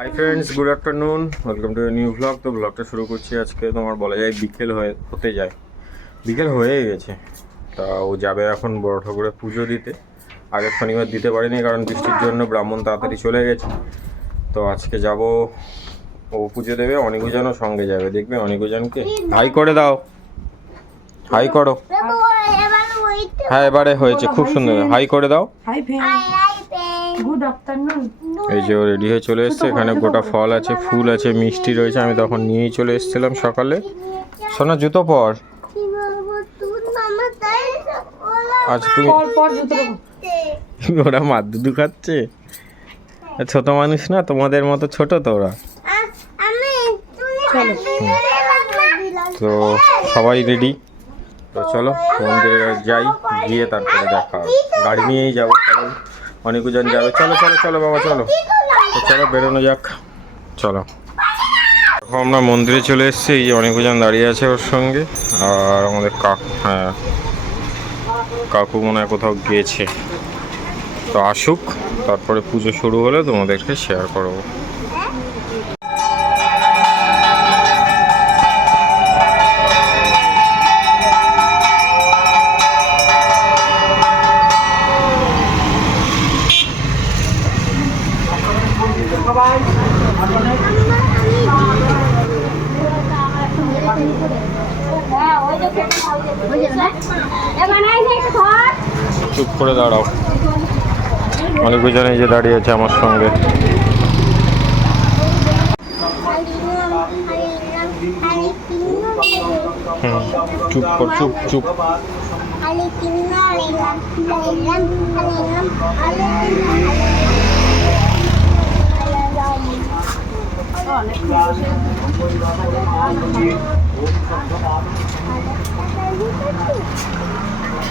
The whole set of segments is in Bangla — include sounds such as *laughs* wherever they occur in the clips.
Hi friends good afternoon welcome to new blog তো ব্লগটা শুরু করছি আজকে। তোমার বলা যায় বিকেল হয়ে হতে যায়। বিকেল হয়ে গেছে। তা ও যাবে এখন বড় ঠাকুরের পুজো দিতে। আগের শনিবার দিতে পারিনি কারণ বৃষ্টির জন্য ব্রাহ্মণ তাড়াতাড়ি চলে গেছে। তো আজকে যাব ও পুজো দেবে অনিকুজনও সঙ্গে যাবে। দেখবে অনিকুজনকে হাই করে দাও। হাই করো। হ্যাঁ এবারে হয়েছে। খুব সুন্দর। হাই করে দাও। হাই গুড আফটারনুন এই যে ও রেডি হয়ে চলে এসছে এখানে গোটা ফল আছে ফুল আছে মিষ্টি রয়েছে আমি তখন নিয়েই চলে এসেছিলাম সকালে। সোনা জুতো পর। আচ্ছা তুমি *laughs* ওরা মার দুধু খাচ্ছে? ছোট মানুষ না তোমাদের মতো ছোট তো ওরা। তো সবাই রেডি। তো চলো মন্দিরে যাই গিয়ে তারপরে দেখা গাড়ি নিয়েই যাব সবাই অনেকজন যাবে। চলো চলো চলো বাবা চলো। তো চলো বেরোনো যাক। চলো। এখন আমরা মন্দিরে চলে এসেছি। এই যে অনেকজন দাঁড়িয়ে আছে ওর সঙ্গে। আর আমাদের কাক হ্যাঁ কাকু মনে হয় কোথাও গিয়েছে তো আসুক তারপরে পুজো শুরু হলে তোমাদেরকে শেয়ার করব। চুপ করে দাঁড়াও। অনেকজন এই যে দাঁড়িয়ে আছে আমার সঙ্গে। চুপ কর চুপ চুপ।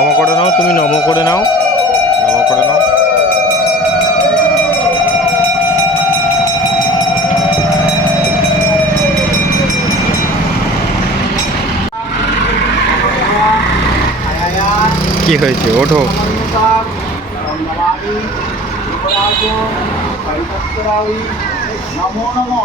নম করে নাও, তুমি নম করে নাও। নম করে নাও। কি হয়েছে? ওঠো। নমো নমো।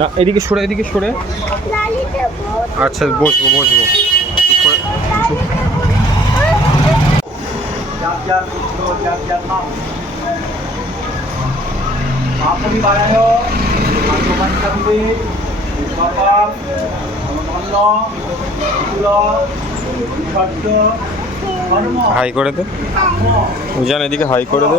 না এদিকে সরে এদিকে সরে। আচ্ছা বসবো বসবো। হাই করে দে। উজান এদিকে হাই করে দে।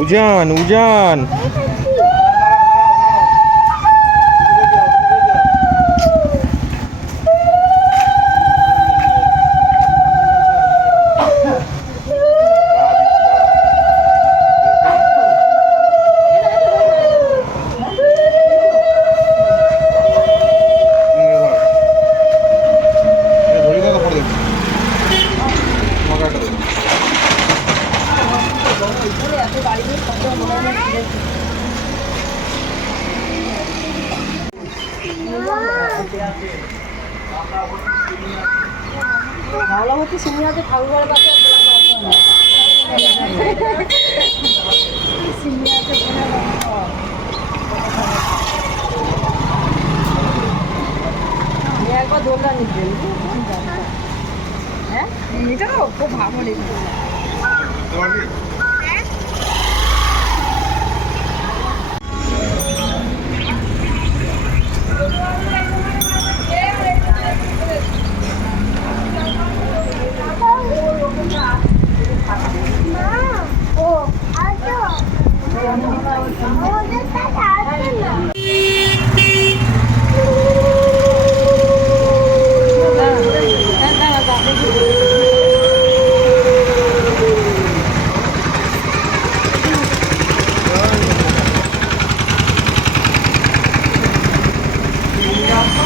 উজান উজান ভালোমতি সিনিয়াতে ঠাকুরের কাছে একবার দোলনা নিবেন হ্যাঁ? এটা খুব ভালো লেগেছে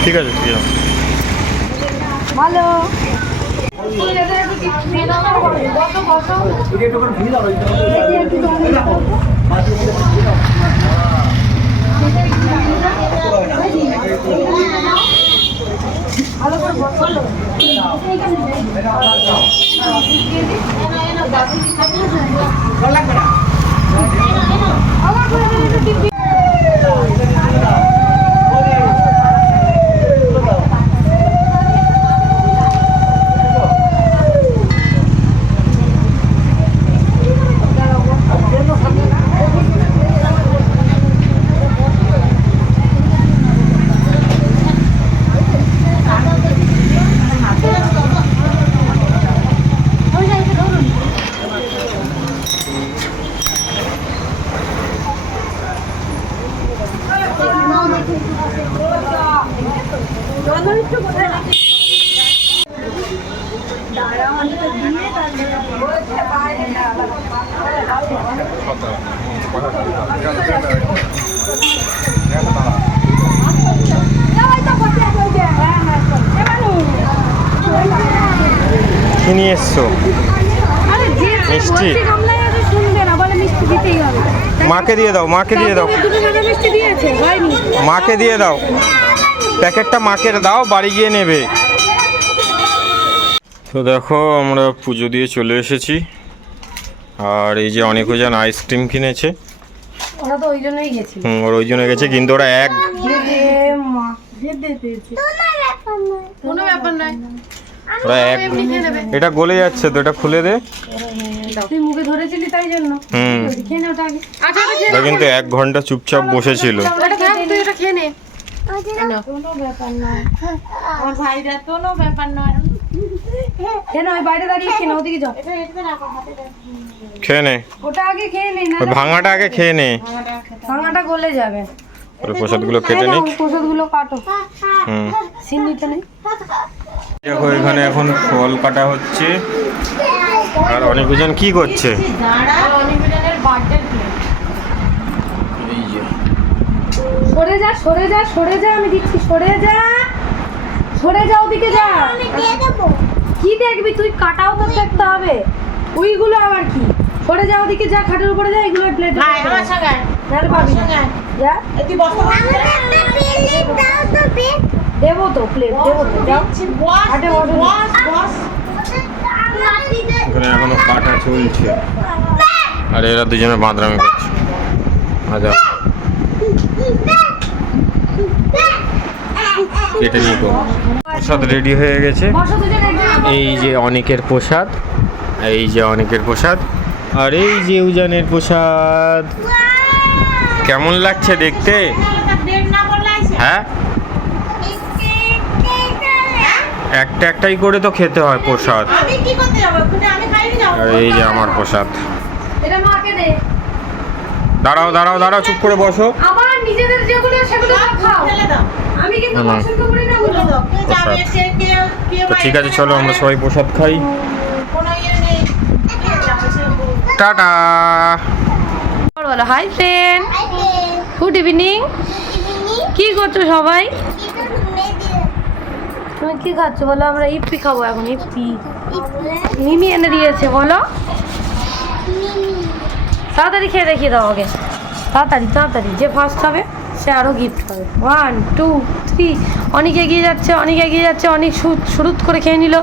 ঠিক আছে ঠিক আছে ভালো কি নিয়ে এসছো মিষ্টি? শুনবে না বলে মিষ্টি মাকে দিয়ে দাও মাকে দিয়ে দাও। মিষ্টি মাকে দিয়ে দাও। প্যাকেটটা মাকে দাও বাড়ি গিয়ে নেবে। তো দেখো আমরা পুজো দিয়ে চলে এসেছি। আর এই যে অনেক জন আইসক্রিম কিনেছে। ওরা তো ওই জন্যই গেছিল। হুম, ওর ওই জন্য গেছে কিন্তু ওরা এক। কোনো ব্যাপার নয়। ওরা এক এটা গলে যাচ্ছে তো এটা খুলে দে। হুম। ওটা আচ্ছা ওরা কিন্তু এক ঘণ্টা চুপচাপ বসেছিল। খেয়ে নে। না। ওই ভাঙাটা আগে খেয়ে নে। ভাঙাটা গলে যাবে। প্রসাদগুলো কেটে নিক। প্রসাদগুলো কাটো। হুম। সিন্নিতে নেই। দেখো এখানে এখন ফল কাটা হচ্ছে। আর অনেকজন কি করছে? সরে যা সরে যা সরে যা আমি দিচ্ছি সরে যা। সরে যা ওদিকে যা। কি দেখবি? তুই কাটাও তো দেখতে হবে। ওইগুলো আবার কি? সরে যা ওদিকে যা খাটের উপরে যা এগুলো প্লেট নাহলে পাবি না। যা। দেবো তো প্লেট দেবো তো এখানে এখনও কাটা চলছে আর এরা দুজনে বাঁদরামি করছে। আচ্ছা। কেটে গো প্রসাদ রেডি হয়ে গেছে। এই যে অনেকের প্রসাদ। এই যে অনেকের প্রসাদ। আর এই যে উজানের প্রসাদ। কেমন লাগছে দেখতে? হ্যাঁ? একটা একটাই করে তো খেতে হয় প্রসাদ। আর এই যে আমার প্রসাদ। এটা মাকে দে। দাঁড়াও দাঁড়াও দাঁড়াও চুপ করে বসো। ঠিক আছে চলো আমরা সবাই প্রসাদ খাই। টাটা। বলো হাই ফ্রেন্ড গুড ইভিনিং কি করছ সবাই? কি খাচ্ছ? বলো, আমরা ইপি খাব এখন, ইপি। মিমি এনে দিয়েছে, বলো। তাড়াতাড়ি খেয়ে দেখিয়ে দাও আগে। তাড়াতাড়ি তাড়াতাড়ি, যে ফার্স্ট হবে, সে আরও গিফট পাবে। ওয়ান টু থ্রি অনেক এগিয়ে যাচ্ছে, অনেক এগিয়ে যাচ্ছে, অনেক শুরুত করে খেয়ে নিল।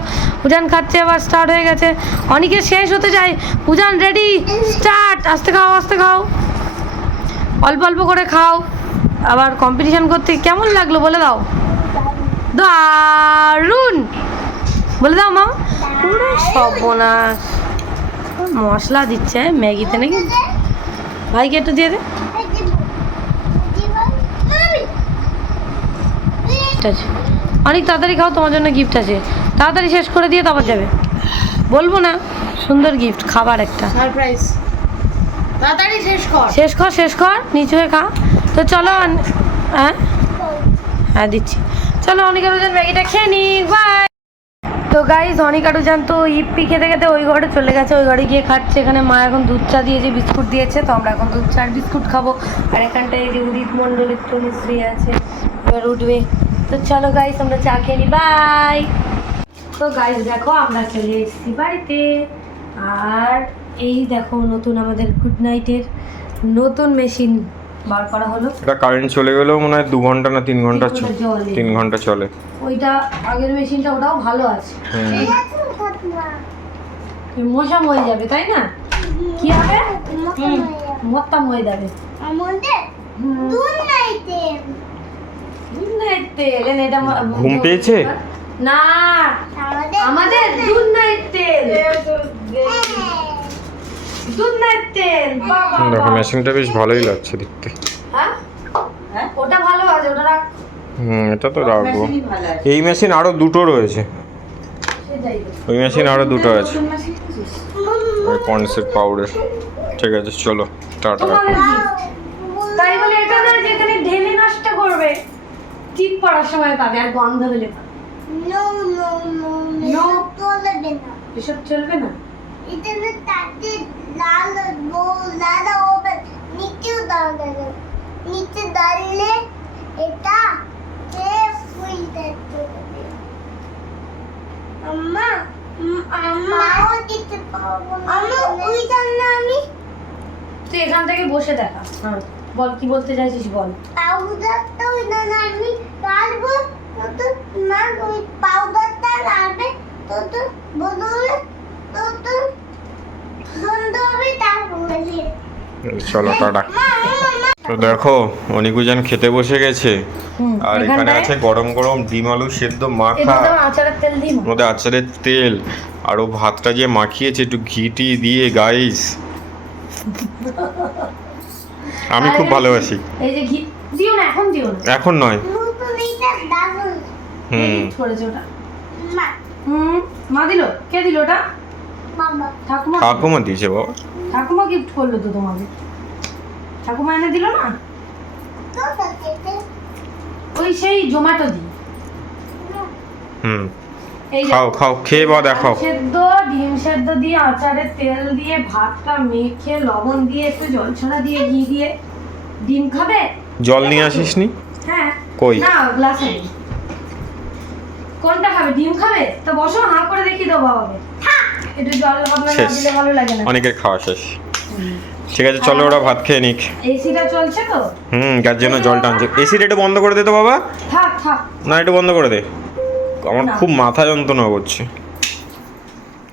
উজান খাচ্ছে, আবার স্টার্ট হয়ে গেছে। অনেকের শেষ হতে যায়। উজান রেডি স্টার্ট আস্তে খাও আস্তে খাও। অল্প অল্প করে খাও। আবার কম্পিটিশান করতে কেমন লাগল বলে দাও। দারুণ বলে দাও মা পুরো সর্বনাশ। মশলা দিচ্ছে ম্যাগিতে নাকি? ভাইকে একটু দিয়ে দে। অনেক তাড়াতাড়ি খাও তোমার জন্য গিফট আছে। তাড়াতাড়ি শেষ করে দিয়ে তারপর যাবে। বলব না সুন্দর গিফট খাবার একটা। সারপ্রাইজ তাড়াতাড়ি শেষ কর। শেষ কর শেষ কর নিচু হয়ে খা। তো চলো হ্যাঁ? হ্যাঁ দিচ্ছি। চলো অনিকা রোজন ম্যাগিটা খেয়ে নি বাই তো গাইজ অনিকা রোজন তো ইপি খেতে খেতে ওই ঘরে চলে গেছে, ওই ঘরে গিয়ে খাচ্ছে। এখানে মা এখন দুধ চা দিয়েছে বিস্কুট দিয়েছে, তো আমরা এখন দুধ চা আর বিস্কুট খাব। আর এখানটায় এই যে উদিত মণ্ডল একটু মিশ্রি আছে, এবার উঠবে। তো চলো গাইজ আমরা চা খেয়ে নি বাই তো গাইজ দেখো, আমরা চলে এসেছি বাড়িতে। আর এই দেখো, নতুন আমাদের গুড নাইটের নতুন মেশিন বার করা হলো। এটা কারেন্ট চলে গেলেও মনে হয় দু ঘণ্টা না তিন ঘণ্টা চলে। তিন ঘণ্টা চলে। ওইটা আগের মেশিনটা ওটাও ভালো আছে। মশা মরে যাবে তাই না? কি হবে? মত্তা মরে যাবে। হুম। তেল এনে এটা মা- ঘুম পেয়েছে? না আমাদের দুধ নাই তেল। দুধ নাই তেল বাবা, দেখো মেশিনটা বেশ ভালোই লাগছে দেখতে। হ্যাঁ? ওটা ভালো আছে ওটা রাখ। হুম এটা তো রাখব। এই মেশিন আরও দুটো রয়েছে। ওই মেশিন আরও দুটো আছে? ওই কনসেপ্ট পাউডার। ঠিক আছে চলো টাটা। তোমাদের তাই বলে এটা না যে এখানে ঢেলে নষ্ট করবে। টিপ পড়ার সময় পাবে আর গন্ধ হলে no, no, No. no. চলবে না। এসব চলবে না। এটা না। তাতে লাল লাল হবে নিচেও দাঁড়াবে নিচে দাঁড়ালে এটা কে ফুল দেখতে হবে আম্মা আম্মাও তুই এখান থেকে বসে দেখা। হ্যাঁ বল, কি বলতে চাইছিস বল। পাউডারটা ওই জাননা আমি কাটবো তত না ওই পাউডারটা লাগবে তত বদলে তত বন্ধ হবে তারপরে চলো টাটা। তো দেখো অনিকুজান খেতে বসে গেছে। আর এখানে আছে গরম গরম ডিম আলু সেদ্ধ মাখা। মধ্যে আচারের তেল আর ও ভাতটা যে মাখিয়েছে একটু ঘিটি দিয়ে গাইস আমি খুব ভালোবাসি। এখন নয়। হুম মা দিল? কে দিল ওটা? ঠাকুমা ঠাকুমা দিয়েছে বাবা। ঠাকুমা গিফট করল তো তোমাকে। ঠাকুমা এনে দিল না? ওই সেই জোম্যাটো দিই হুম। খাও খাও খেয়ে বা দেখাও। সেদ্ধ ডিম সেদ্ধ দিয়ে আচারের তেল দিয়ে ভাতটা মেখে লবণ দিয়ে একটু জল ছড়া দিয়ে ঘি দিয়ে। ডিম খাবে? জল নিয়ে আসিস নি হ্যাঁ। কই? না গ্লাসে। কোনটা খাবে? ডিম খাবে? তো বসো হাঁ করে দেখি দাও বাবাকে। একটু জল ভাবনা না দিলে ভালো লাগে না। অনেকের খাওয়া শেষ। ঠিক আছে চলো ওরা ভাত খেয়ে নিক। এসিটা চলছে তো? হুম যার জন্য জল টানছে। এসিটা একটু বন্ধ করে দে তো বাবা। থাক থাক। না একটু বন্ধ করে দে। আমার খুব মাথা যন্ত্রণা করছে।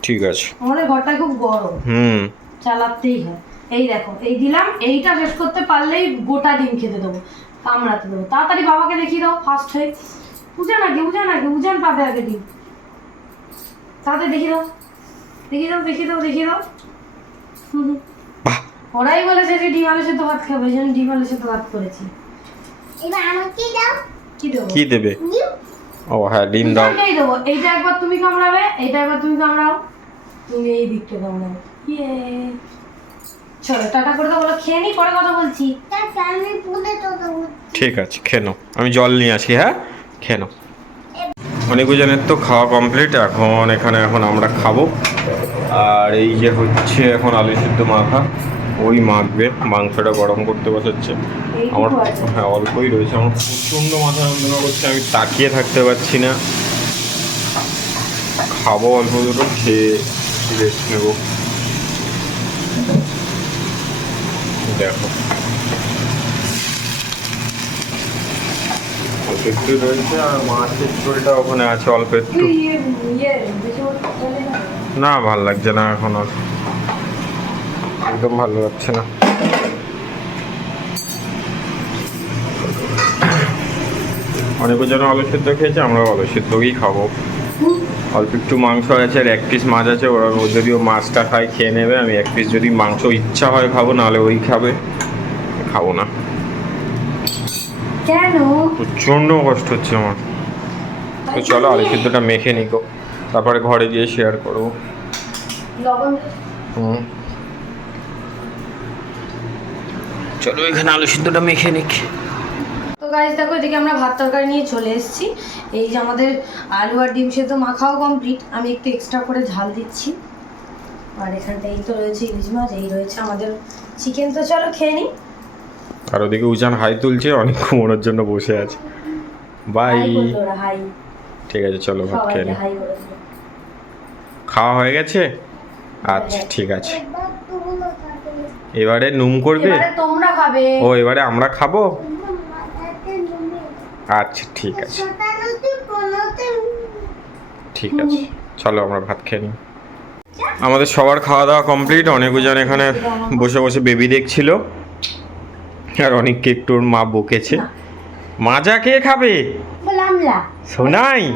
ঠিক আছে। আমাদের ঘরটা খুব গরম। হুম। চালাতেই হয়। এই দেখো এই দিলাম এইটা শেষ করতে পারলেই গোটা ডিম খেতে দেবো কামড়াতে দেবো। তাড়াতাড়ি বাবাকে দেখিয়ে দাও ফার্স্ট হয়ে। উজান আগে উজান আগে উজান পাবে আগে ডিম। তাড়াতাড়ি দেখিয়ে দাও। দেখিয়ে দাও দেখিয়ে দাও দেখিয়ে দাও। ওরাই বলেছে যে ডিম আলু সেদ্ধ ভাত খাবে ওই জন্য ডিম আলু সেদ্ধ ভাত করেছি। এবার আমাকে দাও কি দেবো? কি দেবে? ও হ্যাঁ ডিম দাও। উজানকেই দেবো। এইটা একবার তুমি কামড়াবে এইটা একবার তুমি কামড়াও। তুমি এই দিকটা কামড়াবে ইয়ে। চলো টাটা করে দাও বলো খেয়ে নি পরে কথা বলছি। ঠিক আছে খেয়ে নাও। আমি জল নিয়ে আসি হ্যাঁ? খেয়ে নাও। অনেকজনের তো খাওয়া কমপ্লিট এখন এখানে এখন আমরা খাব। আর এই যে হচ্ছে এখন আলু সিদ্ধ মাখা ওই মাখবে মাংসটা গরম করতে বসাচ্ছে। আমার হ্যাঁ অল্পই রয়েছে। আমার প্রচণ্ড মাথা যন্ত্রণা করছে আমি তাকিয়ে থাকতে পারছি না। খাব অল্প দুটো খেয়ে রেস্ট নেব। দেখো। একটু রয়েছে আর মাছের ঝোলটা ওখানে আছে অল্প একটু। না, ভালো লাগছে না এখন। আর একদম ভালো লাগছে না। অনেকে যেন আলু সেদ্ধ খেয়েছে, আমরাও আলু সেদ্ধই খাব। অল্প একটু মাংস আছে আর এক পিস মাছ আছে, ওরা ও যদি ও মাছটা খায়, খেয়ে নেবে। আমি এক পিস যদি মাংস ইচ্ছা হয় খাব, নাহলে ওই খাবে। খাব না। কেন? প্রচণ্ড কষ্ট হচ্ছে আমার। তো চলো আলু সিদ্ধটা মেখে নিকো তারপরে ঘরে গিয়ে শেয়ার করব। হুম। চলো এখানে আলু সিদ্ধটা মেখে নিক। তো গাইজ দেখো এদিকে আমরা ভাত তরকারি নিয়ে চলে এসেছি। এই যে আমাদের আলু আর ডিম সেদ্ধ মাখাও কমপ্লিট আমি একটু এক্সট্রা করে ঝাল দিচ্ছি। আর এখানটা এই তো রয়েছে ইলিশ মাছ এই রয়েছে আমাদের চিকেন তো চলো খেয়ে নিই। আর ওদিকে উজান হাই তুলছে অনেক ঘুমানোর জন্য বসে আছে। বাই। ঠিক আছে চলো ভাত খেয়ে নি। খাওয়া হয়ে গেছে? আচ্ছা। ঠিক আছে। এবার নুম করবে? এবারে তোমরা খাবে। ও এবারে আমরা খাব? আচ্ছা ঠিক আছে। ঠিক আছে। চলো আমরা ভাত খেয়ে নিই। আমাদের সবার খাওয়া দাওয়া কমপ্লিট। অনেক উজান এখানে বসে বসে বেবি দেখছিল। আর অনেককে একটু ওর মা বকেছে। মাজা কে খাবে? বললাম সোনাই।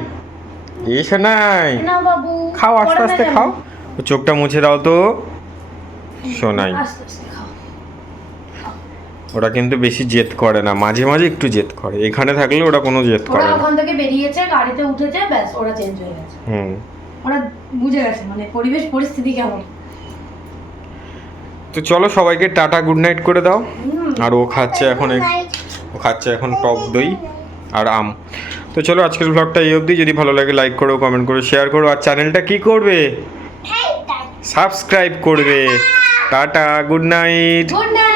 এ সোনাই। বাবু খাও আস্তে আস্তে খাও। চোখটা মুছে দাও তো। সোনাই। খাও। ওরা কিন্তু বেশি জেদ করে না মাঝে মাঝে একটু জেদ করে। এখানে থাকলে ওরা কোনো জেদ করে না। ওখান থেকে বেরিয়েছে গাড়িতে উঠেছে ব্যাস ওরা চেঞ্জ হয়ে গেছে। হুম। ওরা বুঝে গেছে মানে পরিবেশ পরিস্থিতি কেমন। তো চলো সবাইকে টাটা গুড নাইট করে দাও। আর ও খাচ্ছে এখন ও খাচ্ছে এখন টক দই আর আম। তো চলো আজকের ব্লগটা এই অবধি। যদি ভালো লাগে লাইক করো কমেন্ট করো শেয়ার করো। আর চ্যানেলটা কি করবে? সাবস্ক্রাইব করবে। Tata good night good night